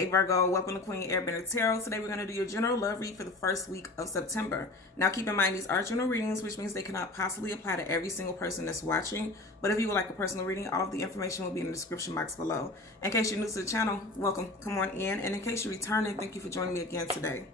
Hey Virgo, welcome to Queen Airbender Tarot. Today we're going to do your general love read for the first week of September. Now keep in mind these are general readings, which means they cannot possibly apply to every single person that's watching. But if you would like a personal reading, all of the information will be in the description box below. In case you're new to the channel, welcome, come on in. And in case you're returning, thank you for joining me again today.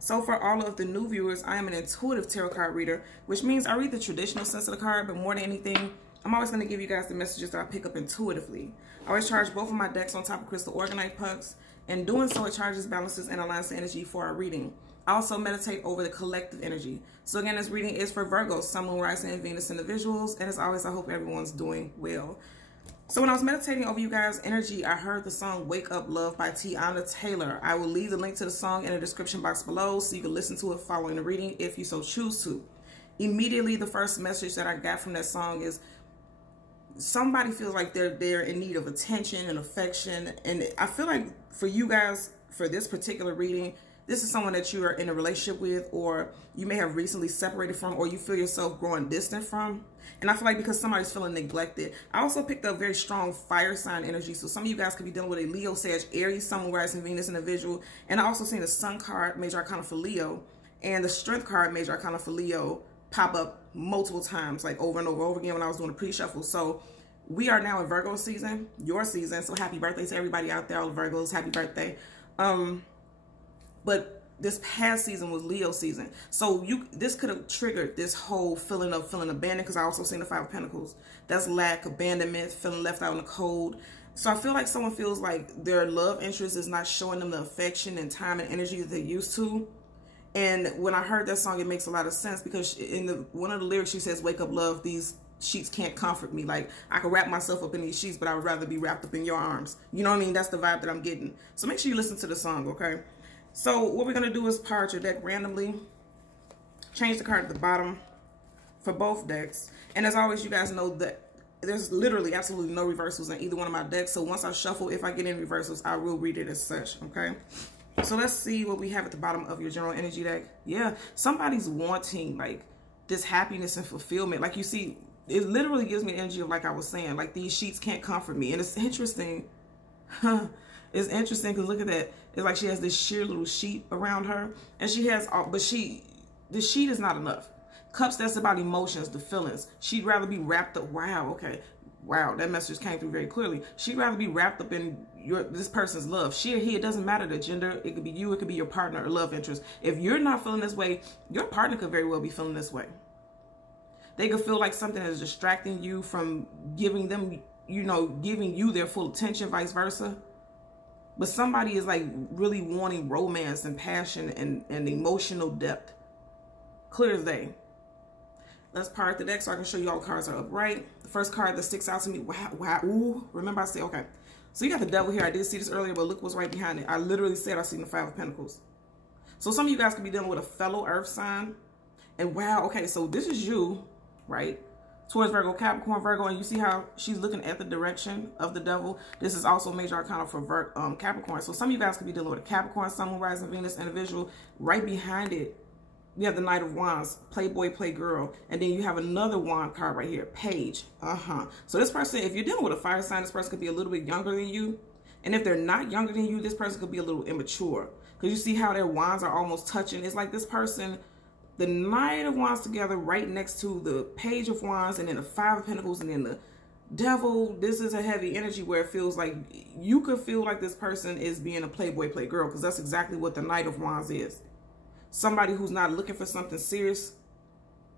So for all of the new viewers, I am an intuitive tarot card reader, which means I read the traditional sense of the card, but more than anything, I'm always going to give you guys the messages that I pick up intuitively. I always charge both of my decks on top of crystal organite pucks. In doing so, it charges, balances, and aligns the energy for our reading. I also meditate over the collective energy. So again, this reading is for Virgo, Sun, Moon, Rising, and Venus individuals. And as always, I hope everyone's doing well. So when I was meditating over you guys' energy, I heard the song Wake Up Love by Tiana Taylor. I will leave the link to the song in the description box below so you can listen to it following the reading if you so choose to. Immediately, the first message that I got from that song is somebody feels like they're in need of attention and affection. And I feel like for you guys, for this particular reading, this is someone that you are in a relationship with, or you may have recently separated from, or you feel yourself growing distant from. And I feel like because somebody's feeling neglected. I also picked up very strong fire sign energy. So some of you guys could be dealing with a Leo, Sag, Aries, Sun, Moon, Rising, Venus individual. And I also seen the Sun card, Major Arcana for Leo, and the Strength card, Major Arcana for Leo, pop up multiple times, like over and over again when I was doing a pre-shuffle. So we are now in Virgo season, your season. So happy birthday to everybody out there, all the Virgos, happy birthday. But this past season was Leo season. So this could have triggered this whole feeling abandoned, because I also seen the Five of Pentacles. That's lack, abandonment, feeling left out in the cold. So I feel like someone feels like their love interest is not showing them the affection and time and energy that they used to. And when I heard that song, it makes a lot of sense, because in one of the lyrics, she says, wake up, love, these sheets can't comfort me. Like, I could wrap myself up in these sheets, but I would rather be wrapped up in your arms. You know what I mean? That's the vibe that I'm getting. So make sure you listen to the song, okay? So what we're going to do is part your deck randomly. Change the card at the bottom for both decks. And as always, you guys know that there's literally absolutely no reversals in either one of my decks. So once I shuffle, if I get any reversals, I will read it as such, okay? So let's see what we have at the bottom of your general energy deck. Yeah, somebody's wanting like this happiness and fulfillment. Like you see, it literally gives me the energy of, like I was saying, like these sheets can't comfort me. And it's interesting. It's interesting because look at that. It's like she has this sheer little sheet around her. And she has, but the sheet is not enough. Cups, that's about emotions, the feelings. She'd rather be wrapped up. Wow, okay. Wow, that message came through very clearly. She'd rather be wrapped up in this person's love. She or he, it doesn't matter the gender. It could be you, it could be your partner or love interest. If you're not feeling this way, your partner could very well be feeling this way. They could feel like something is distracting you from giving them, giving you their full attention, vice versa. But somebody is like really wanting romance and passion and emotional depth. Clear as day. Let's part the deck so I can show you all the cards are upright. The first card that sticks out to me, wow, ooh, remember I said, okay. So you got the Devil here. I did see this earlier, but look what's right behind it. I literally said I seen the Five of Pentacles. So some of you guys could be dealing with a fellow earth sign. And wow, okay, so this is you, right? Towards Virgo, Capricorn, Virgo, and you see how she's looking at the direction of the Devil. This is also Major Arcana for Capricorn. So some of you guys could be dealing with a Capricorn, Sun, Moon, Rising, Venus individual. Right behind it, you have the Knight of Wands, Playboy, Playgirl, and then you have another Wand card right here, Page. So this person, if you're dealing with a fire sign, this person could be a little bit younger than you. And if they're not younger than you, this person could be a little immature. Because you see how their wands are almost touching. It's like this person, the Knight of Wands together right next to the Page of Wands, and then the Five of Pentacles, and then the Devil. This is a heavy energy where it feels like you could feel like this person is being a Playboy, Playgirl, because that's exactly what the Knight of Wands is. Somebody who's not looking for something serious,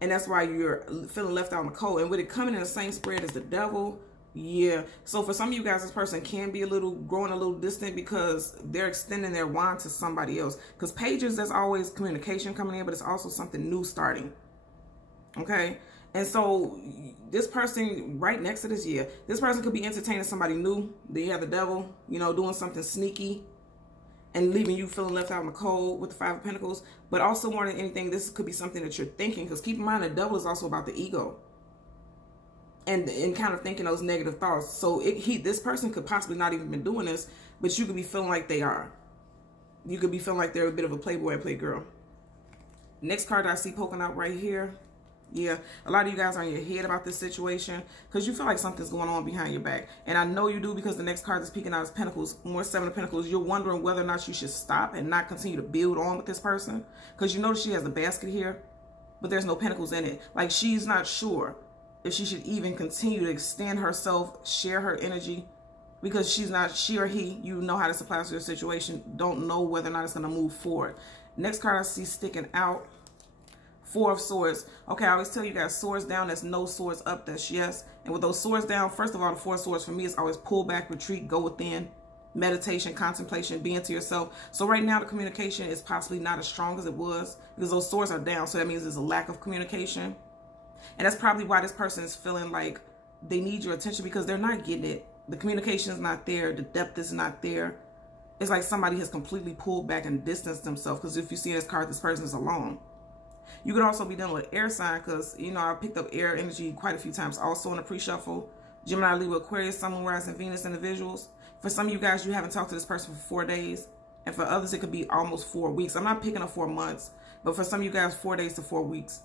and that's why you're feeling left out in the cold. And with it coming in the same spread as the Devil, yeah. So for some of you guys, this person can be growing a little distant because they're extending their wand to somebody else. Because pages, there's always communication coming in, but it's also something new starting. Okay? And so this person right next to this, yeah, this person could be entertaining somebody new. They have the Devil, doing something sneaky and leaving you feeling left out in the cold with the Five of Pentacles. But also more than anything, this could be something that you're thinking. Because keep in mind, the Devil is also about the ego. And kind of thinking those negative thoughts. So this person could possibly not even been doing this, but you could be feeling like they are. You could be feeling like they're a bit of a Playboy and Playgirl. Next card I see poking out right here. Yeah, a lot of you guys are in your head about this situation because you feel like something's going on behind your back. And I know you do, because the next card that's peeking out is Pentacles, more Seven of Pentacles. You're wondering whether or not you should stop and not continue to build on with this person, because you notice she has the basket here, but there's no pentacles in it. Like, she's not sure if she should even continue to extend herself, share her energy, because she's not, she or he, you know how this applies to your situation, don't know whether or not it's going to move forward. Next card I see sticking out, Four of Swords. Okay, I always tell you guys, swords down, that's no, swords up, that's yes. And with those swords down, first of all, the Four of Swords for me is always pull back, retreat, go within, meditation, contemplation, being to yourself. So right now the communication is possibly not as strong as it was because those swords are down. So that means there's a lack of communication. And that's probably why this person is feeling like they need your attention, because they're not getting it. The communication is not there. The depth is not there. It's like somebody has completely pulled back and distanced themselves, because if you see this card, this person is alone. You could also be dealing with air sign, because, you know, I picked up air energy quite a few times also in the pre-shuffle. Gemini, Libra, Aquarius, Sun, Moon, Rising, Venus individuals. For some of you guys, you haven't talked to this person for 4 days. And for others, it could be almost 4 weeks. I'm not picking up 4 months, but for some of you guys, 4 days to 4 weeks.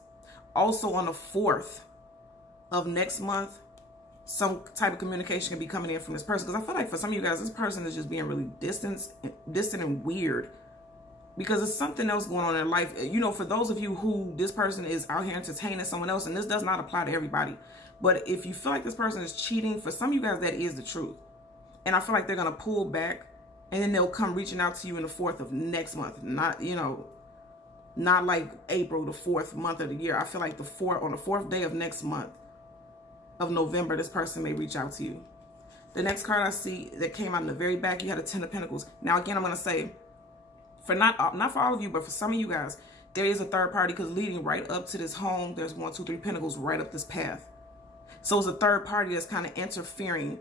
Also on the 4th of next month, some type of communication can be coming in from this person. Because I feel like for some of you guys, this person is just being really distant and weird, because it's something else going on in their life. You know, for those of you who this person is out here entertaining someone else, and this does not apply to everybody, but if you feel like this person is cheating, for some of you guys, that is the truth. And I feel like they're going to pull back, and then they'll come reaching out to you in the 4th of next month. Not, you know, not like April, the 4th month of the year. I feel like on the 4th day of next month of November, this person may reach out to you. The next card I see that came out in the very back, you had a Ten of Pentacles. Now, again, I'm going to say, for not for all of you, but for some of you guys, there is a third party, because leading right up to this home, there's 1, 2, 3 Pentacles right up this path. So it's a third party that's kind of interfering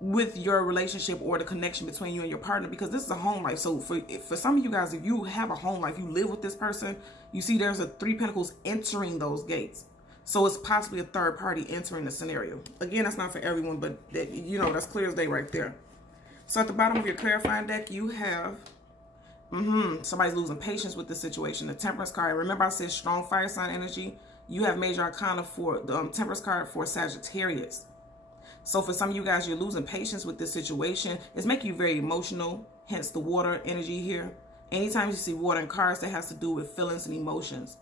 with your relationship or the connection between you and your partner, because this is a home life. So for some of you guys, if you have a home life, you live with this person, you see there's a 3 Pentacles entering those gates. So it's possibly a third party entering the scenario. Again, that's not for everyone, but that, you know, that's clear as day right there. So at the bottom of your clarifying deck, you have somebody's losing patience with the situation. The Temperance card. Remember I said strong fire sign energy. You have major arcana for the Temperance card for Sagittarius. So for some of you guys, you're losing patience with this situation. It's making you very emotional, hence the water energy here. Anytime you see water in cards, that has to do with feelings and emotions.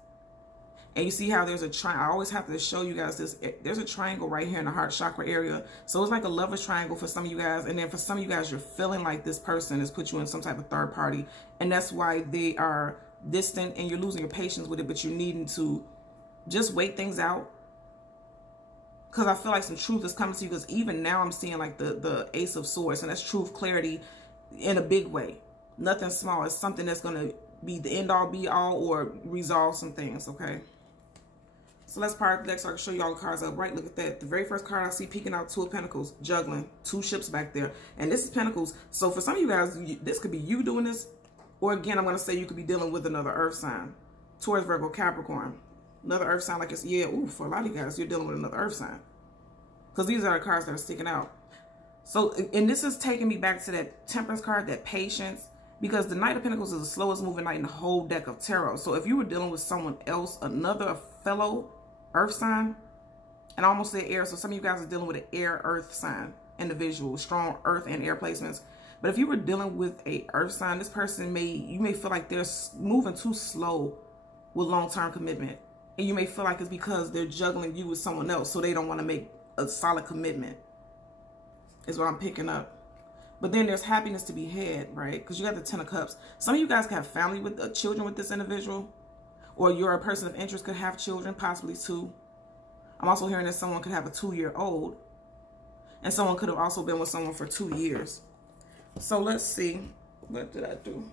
And you see how there's a triangle. I always have to show you guys this. There's a triangle right here in the heart chakra area. So it's like a lover's triangle for some of you guys. And then for some of you guys, you're feeling like this person has put you in some type of third party. And that's why they are distant and you're losing your patience with it. But you're needing to just wait things out. Because I feel like some truth is coming to you. Because even now I'm seeing like the Ace of Swords. And that's truth, clarity in a big way. Nothing small. It's something that's going to be the end all be all or resolve some things. Okay. So let's part the deck so I can show you all the cards up right. Look at that. The very first card I see peeking out, 2 of Pentacles, juggling, 2 ships back there. And this is Pentacles. So for some of you guys, this could be you doing this. Or again, I'm going to say you could be dealing with another earth sign. Taurus, Virgo, Capricorn. Another earth sign like it's, yeah, ooh, for a lot of you guys, you're dealing with another earth sign. Because these are the cards that are sticking out. So, and this is taking me back to that Temperance card, that patience. Because the Knight of Pentacles is the slowest moving knight in the whole deck of tarot. So if you were dealing with someone else, another fellow earth sign, and I almost said air, so some of you guys are dealing with an air earth sign individual, strong earth and air placements. But if you were dealing with a earth sign, this person you may feel like they're moving too slow with long-term commitment. And you may feel like it's because they're juggling you with someone else, so they don't want to make a solid commitment, is what I'm picking up. But then there's happiness to be had, right? Because you got the 10 of Cups. Some of you guys can have family with children with this individual. Or you're a person of interest, could have children, possibly 2. I'm also hearing that someone could have a 2-year-old. And someone could have also been with someone for 2 years. So let's see. What did I do?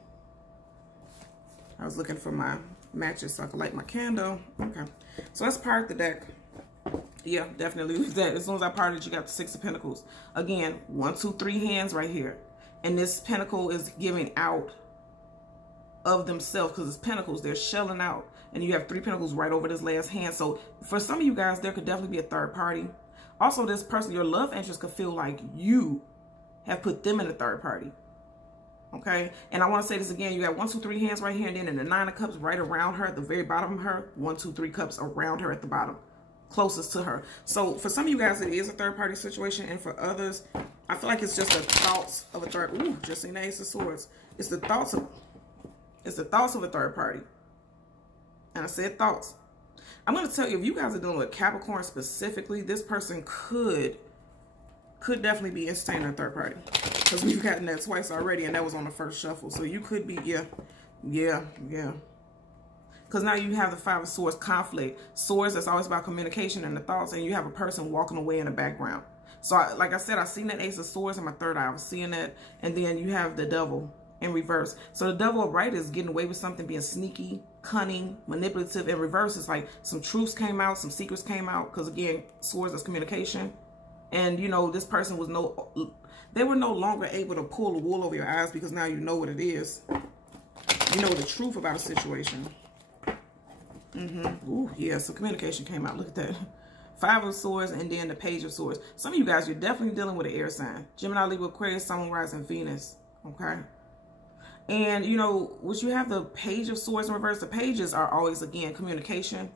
I was looking for my matches so I could light my candle. Okay. So let's part the deck. Yeah, definitely leave that. As soon as I parted, you got the 6 of Pentacles. Again, 1, 2, 3 hands right here. And this pentacle is giving out of themselves because it's pentacles. They're shelling out. And you have 3 pentacles right over this last hand. So for some of you guys, there could definitely be a third party. Also, this person, your love interest, could feel like you have put them in a third party. Okay, and I want to say this again. You got 1, 2, 3 hands right here, and then in the 9 of Cups right around her at the very bottom of her. 1, 2, 3 cups around her at the bottom, closest to her. So for some of you guys, it is a third party situation, and for others, I feel like it's just the thoughts of a third. Ooh, just seen the Ace of Swords. It's the thoughts of a third party. And I said thoughts. I'm going to tell you, if you guys are dealing with Capricorn specifically, this person could definitely be entertaining a third party. Because we've gotten that twice already, and that was on the first shuffle. So you could be, yeah. Because now you have the 5 of Swords, conflict. Swords, that's always about communication and the thoughts, and you have a person walking away in the background. So like I said, I seen that Ace of Swords in my third eye. I was seeing that. And then you have the Devil in reverse. So the Devil upright is getting away with something, being sneaky, cunning, manipulative. In reverse, it's like some truths came out, some secrets came out. Because again, Swords is communication. And you know, this person was they were no longer able to pull the wool over your eyes, because now you know what it is. You know the truth about a situation. Ooh, yeah, so communication came out. Look at that. 5 of Swords, and then the Page of Swords. Some of you guys, you're definitely dealing with an air sign. Gemini, Libra, Aquarius, Sun, rising, Venus. Okay. And, you know, once you have the Page of Swords in reverse, the pages are always, again, communication.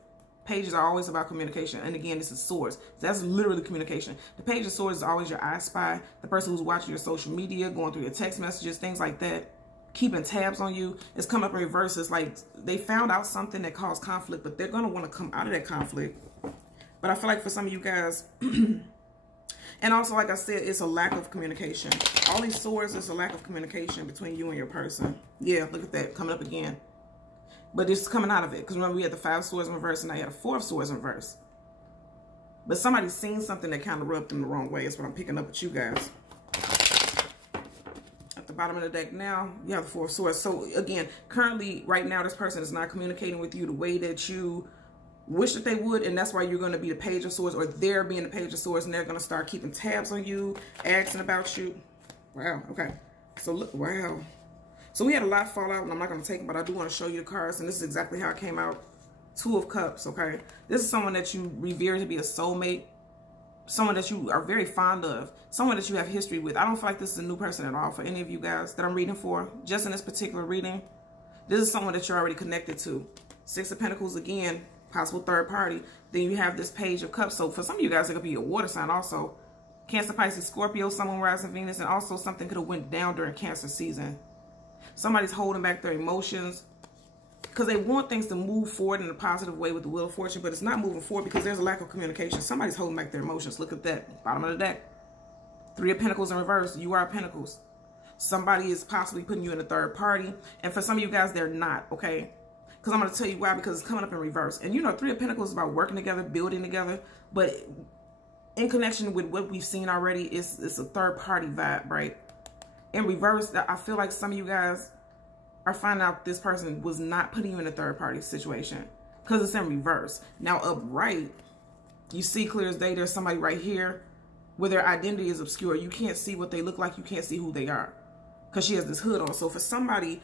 Pages are always about communication. And again, this is Swords. That's literally communication. The Page of Swords is always your eye spy, the person who's watching your social media, going through your text messages, things like that, keeping tabs on you. It's come up in reverse. It's like they found out something that caused conflict, but they're going to want to come out of that conflict. But I feel like for some of you guys, and also, like I said, it's a lack of communication. All these swords, it's a lack of communication between you and your person. Yeah, look at that, coming up again. But it's coming out of it. Because remember, we had the 5 of Swords in reverse, and now you had the 4 of Swords in reverse. But somebody's seen something that kind of rubbed them the wrong way. Is what I'm picking up with you guys. At the bottom of the deck now, you have the 4 of Swords. So again, currently, right now, this person is not communicating with you the way that you wish that they would, and that's why you're going to be the Page of Swords, or they're being the Page of Swords, and they're going to start keeping tabs on you, asking about you. Wow, okay. So look, wow. So we had a lot fall out, and I'm not going to take it, but I do want to show you the cards, and this is exactly how it came out. 2 of Cups, okay? This is someone that you revere to be a soulmate, someone that you are very fond of, someone that you have history with. I don't feel like this is a new person at all for any of you guys that I'm reading for. Just in this particular reading, this is someone that you're already connected to. 6 of Pentacles again, possible third party. Then you have this Page of Cups. So for some of you guys, it could be a water sign also. Cancer, Pisces, Scorpio, someone rising Venus, and also something could have went down during Cancer season. Somebody's holding back their emotions because they want things to move forward in a positive way with the Wheel of Fortune, but it's not moving forward because there's a lack of communication. Somebody's holding back their emotions. Look at that, bottom of the deck. 3 of Pentacles in reverse. You are Pentacles. Somebody is possibly putting you in a third party, and for some of you guys, they're not, okay? Because I'm going to tell you why, because it's coming up in reverse. And you know, 3 of Pentacles is about working together, building together. But in connection with what we've seen already, it's a third party vibe, right? In reverse, I feel like some of you guys are finding out this person was not putting you in a third party situation. Because it's in reverse. Now upright, you see clear as day, there's somebody right here where their identity is obscure. You can't see what they look like. You can't see who they are. Because she has this hood on. So for somebody,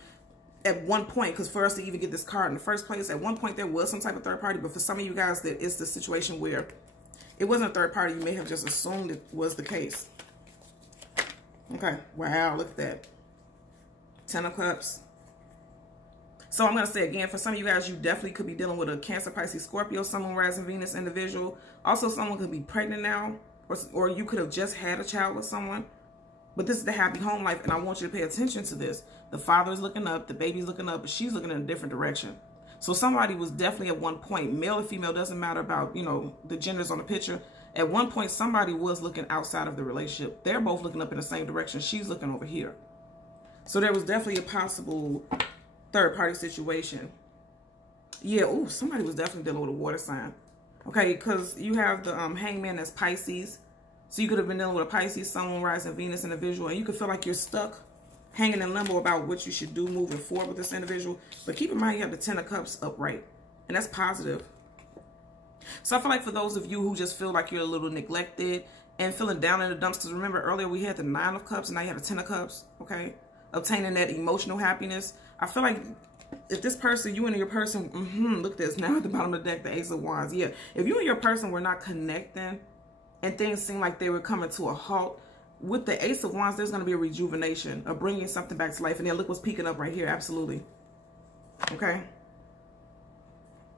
at one point, because for us to even get this card in the first place, at one point there was some type of third party, but for some of you guys, that it's the situation where it wasn't a third party. You may have just assumed it was the case. Okay, wow, look at that. 10 of Cups. So I'm going to say again, for some of you guys, you definitely could be dealing with a Cancer, Pisces, Scorpio, someone rising Venus individual. Also, someone could be pregnant now, or you could have just had a child with someone. But this is the happy home life, and I want you to pay attention to this. The father is looking up, the baby's looking up, but she's looking in a different direction. So somebody was definitely at one point, male or female, doesn't matter about, you know, the genders on the picture. At one point, somebody was looking outside of the relationship. They're both looking up in the same direction. She's looking over here. So there was definitely a possible third party situation. Yeah, oh, somebody was definitely dealing with a water sign. Okay, because you have the hangman that's Pisces. So you could have been dealing with a Pisces, someone rising Venus individual, and you could feel like you're stuck, hanging in limbo about what you should do moving forward with this individual. But keep in mind, you have the 10 of Cups upright, and that's positive. So I feel like for those of you who just feel like you're a little neglected and feeling down in the dumps, because remember earlier we had the 9 of Cups, and now you have the 10 of Cups, okay? Obtaining that emotional happiness. I feel like if this person, you and your person, look at this, now at the bottom of the deck, the Ace of Wands. Yeah, if you and your person were not connecting, and things seemed like they were coming to a halt, with the Ace of Wands, there's going to be a rejuvenation, of bringing something back to life. And then look what's peeking up right here. Absolutely. Okay.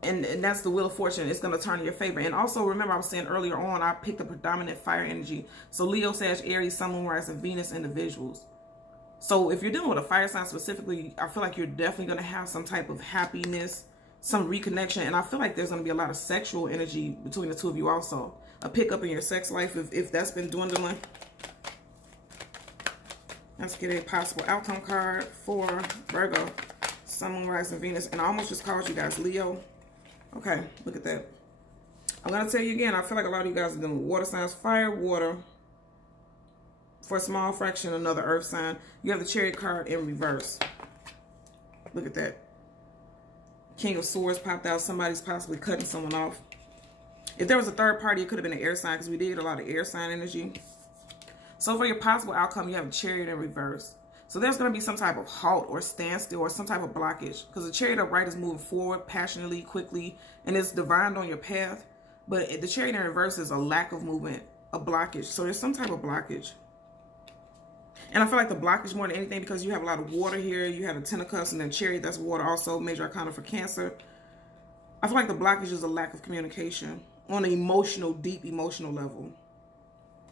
And that's the Wheel of Fortune. It's going to turn in your favor. And also, remember I was saying earlier on, I picked a predominant fire energy. So Leo, Sag, Aries, Sun, Moon, Rising, Venus individuals. So if you're dealing with a fire sign specifically, I feel like you're definitely going to have some type of happiness, some reconnection. And I feel like there's going to be a lot of sexual energy between the two of you also. A pickup in your sex life if that's been dwindling. Let's get a possible outcome card for Virgo, Sun, Moon, Rising, Venus. And I almost just called you guys Leo. Okay, look at that. I'm going to tell you again, I feel like a lot of you guys are dealing with water signs, fire, water. For a small fraction, another earth sign. You have the Chariot card in reverse. Look at that. King of Swords popped out. Somebody's possibly cutting someone off. If there was a third party, it could have been an air sign because we did a lot of air sign energy. So for your possible outcome, you have a Chariot in reverse. So there's going to be some type of halt or standstill or some type of blockage. Because the Chariot upright is moving forward passionately, quickly, and it's divined on your path. But the Chariot in reverse is a lack of movement, a blockage. So there's some type of blockage. And I feel like the blockage more than anything because you have a lot of water here. You have the Ten of Cups and then Chariot, that's water also, major arcana for Cancer. I feel like the blockage is a lack of communication on an emotional, deep emotional level.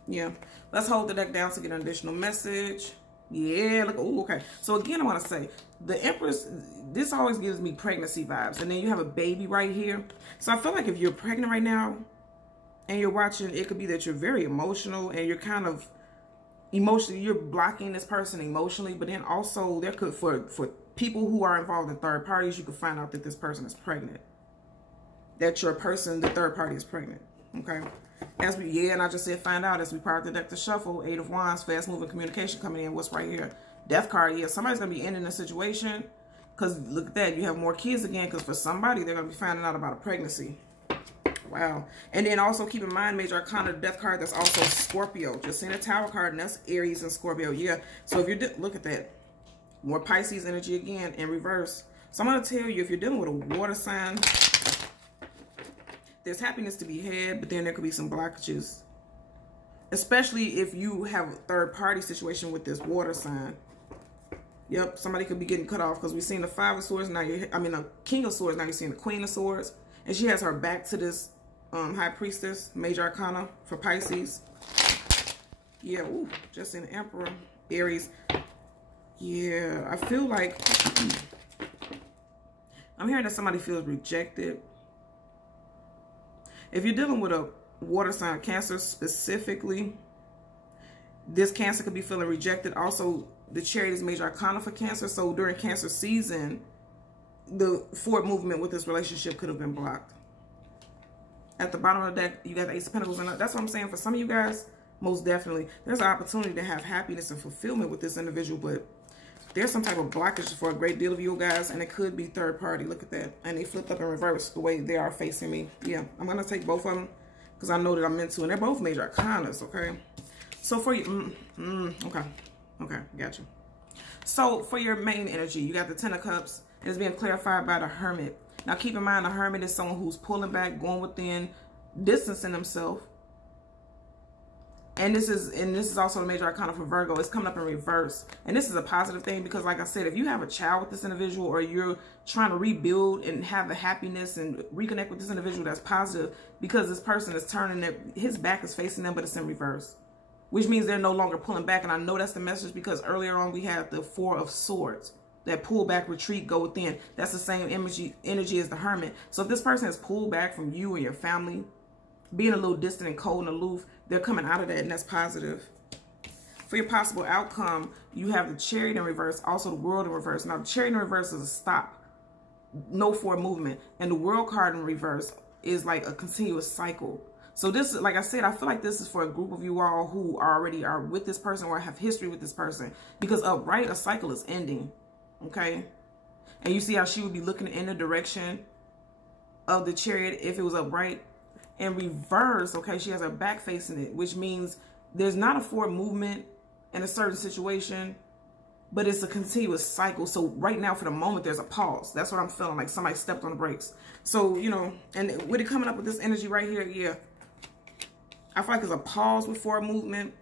Yeah. Let's hold the deck down to get an additional message. Yeah, look. Oh, okay. So again, I want to say, the Empress, this always gives me pregnancy vibes. And then you have a baby right here. So I feel like if you're pregnant right now and you're watching, it could be that you're very emotional and you're kind of emotionally, you're blocking this person emotionally, but then also there could, for people who are involved in third parties, you could find out that this person is pregnant. That your person, the third party, is pregnant. Okay. As we, yeah, and I just said find out as we part the deck to shuffle. 8 of Wands, fast moving communication coming in. What's right here? Death card. Yeah, somebody's going to be ending the situation. Because look at that. You have more kids again. Because for somebody, they're going to be finding out about a pregnancy. Wow. And then also keep in mind, major arcana, death card, that's also Scorpio. Just seeing a Tower card, and that's Aries and Scorpio. Yeah. So if you're, look at that. More Pisces energy again in reverse. So I'm going to tell you, if you're dealing with a water sign, there's happiness to be had, but then there could be some blockages. Especially if you have a third party situation with this water sign. Yep, somebody could be getting cut off because we've seen the Five of Swords. Now you're, the King of Swords. Now you're seeing the Queen of Swords. And she has her back to this High Priestess, major arcana for Pisces. Yeah, ooh, just in Emperor, Aries. Yeah, I feel like I'm hearing that somebody feels rejected. If you're dealing with a water sign, Cancer specifically, this Cancer could be feeling rejected. Also, the Chariot is major arcana for Cancer. So during Cancer season, the forward movement with this relationship could have been blocked. At the bottom of the deck, you got the Ace of Pentacles. And that's what I'm saying. For some of you guys, most definitely, there's an opportunity to have happiness and fulfillment with this individual. But there's some type of blockage for a great deal of you guys. And it could be third party. Look at that. And they flipped up in reverse the way they are facing me. Yeah, I'm going to take both of them because I know that I'm meant to. And they're both major arcanas, okay? So for you, okay, got you. So for your main energy, you got the Ten of Cups. And it's being clarified by the Hermit. Now keep in mind, the Hermit is someone who's pulling back, going within, distancing himself. And this is also the major arcana for Virgo. It's coming up in reverse. And this is a positive thing because, like I said, if you have a child with this individual or you're trying to rebuild and have the happiness and reconnect with this individual, that's positive because this person is turning it, his back is facing them, but it's in reverse. Which means they're no longer pulling back. And I know that's the message because earlier on we had the Four of Swords. That pull back, retreat, go within. That's the same energy as the Hermit. So if this person has pulled back from you and your family, being a little distant and cold and aloof, they're coming out of that, and that's positive. For your possible outcome, you have the Chariot in reverse, also the World in reverse. Now, the Chariot in reverse is a stop, no forward movement. And the World card in reverse is like a continuous cycle. So this, like I said, I feel like this is for a group of you all who already are with this person or have history with this person. Because upright, a cycle is ending. Okay, and you see how she would be looking in the direction of the Chariot if it was upright. In reverse, okay, she has her back facing it, which means there's not a forward movement in a certain situation, but it's a continuous cycle. So right now, for the moment, there's a pause. That's what I'm feeling, like somebody stepped on the brakes. So, you know, and with it coming up with this energy right here, yeah, I feel like there's a pause with forward movement.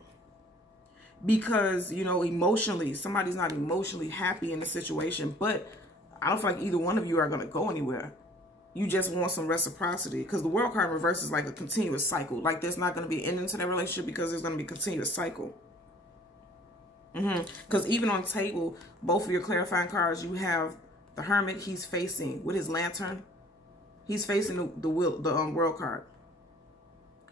because, you know, emotionally, somebody's not emotionally happy in the situation, but I don't feel like either one of you are going to go anywhere. You just want some reciprocity, because the World card in reverse is like a continuous cycle. Like there's not going to be an ending to that relationship, because there's going to be a continuous cycle. Because even on the table, both of your clarifying cards, you have the Hermit. He's facing with his lantern. He's facing the World card,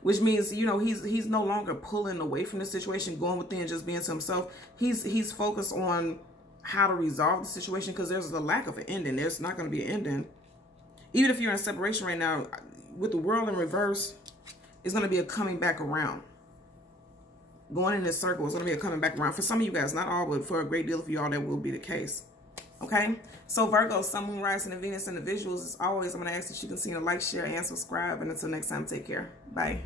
which means, you know, he's no longer pulling away from the situation, going within, just being to himself. He's focused on how to resolve the situation, because there's a lack of an ending. There's not going to be an ending. Even if you're in separation right now, with the World in reverse, it's going to be a coming back around. Going in this circle is going to be a coming back around. For some of you guys, not all, but for a great deal of y'all, that will be the case. Okay? So Virgo, Sun, Moon, Rising, and Venus, and the visuals, as always, I'm going to ask that you continue to like, share, and subscribe. And until next time, take care. Bye.